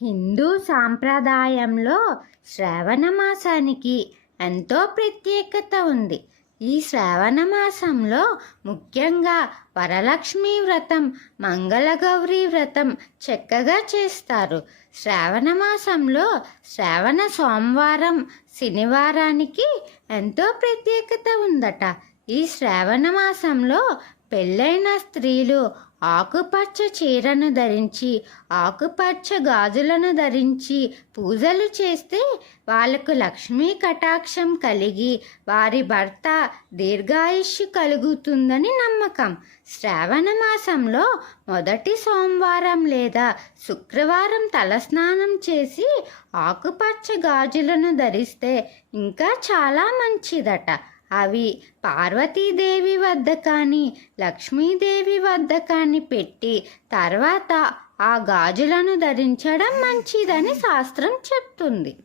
హిందూ సాంప్రదాయంలో శ్రావణ మాసానికి ఎంతో ప్రత్యేకత ఉంది. ఈ శ్రావణ మాసంలో ముఖ్యంగా వరలక్ష్మి వ్రతం, మంగళగౌరి వ్రతం చక్కగా చేస్తారు. శ్రావణ మాసంలో శ్రావణ సోమవారం, శనివారానికి ఎంతో ప్రత్యేకత ఉందట. ఈ శ్రావణ మాసంలో పెళ్ళైన స్త్రీలు ఆకుపచ్చ చీరను ధరించి, ఆకుపచ్చ గాజులను ధరించి పూజలు చేస్తే వాళ్లకు లక్ష్మీ కటాక్షం కలిగి వారి భర్త దీర్ఘాయుష్యు కలుగుతుందని నమ్మకం. శ్రావణ మాసంలో మొదటి సోమవారం లేదా శుక్రవారం తలస్నానం చేసి ఆకుపచ్చ గాజులను ధరిస్తే ఇంకా చాలా మంచిదట. అవి పార్వతీదేవి వద్ద కానీ లక్ష్మీదేవి వద్ద కానీ పెట్టి తర్వాత ఆ గాజులను ధరించడం మంచిదని శాస్త్రం చెప్తుంది.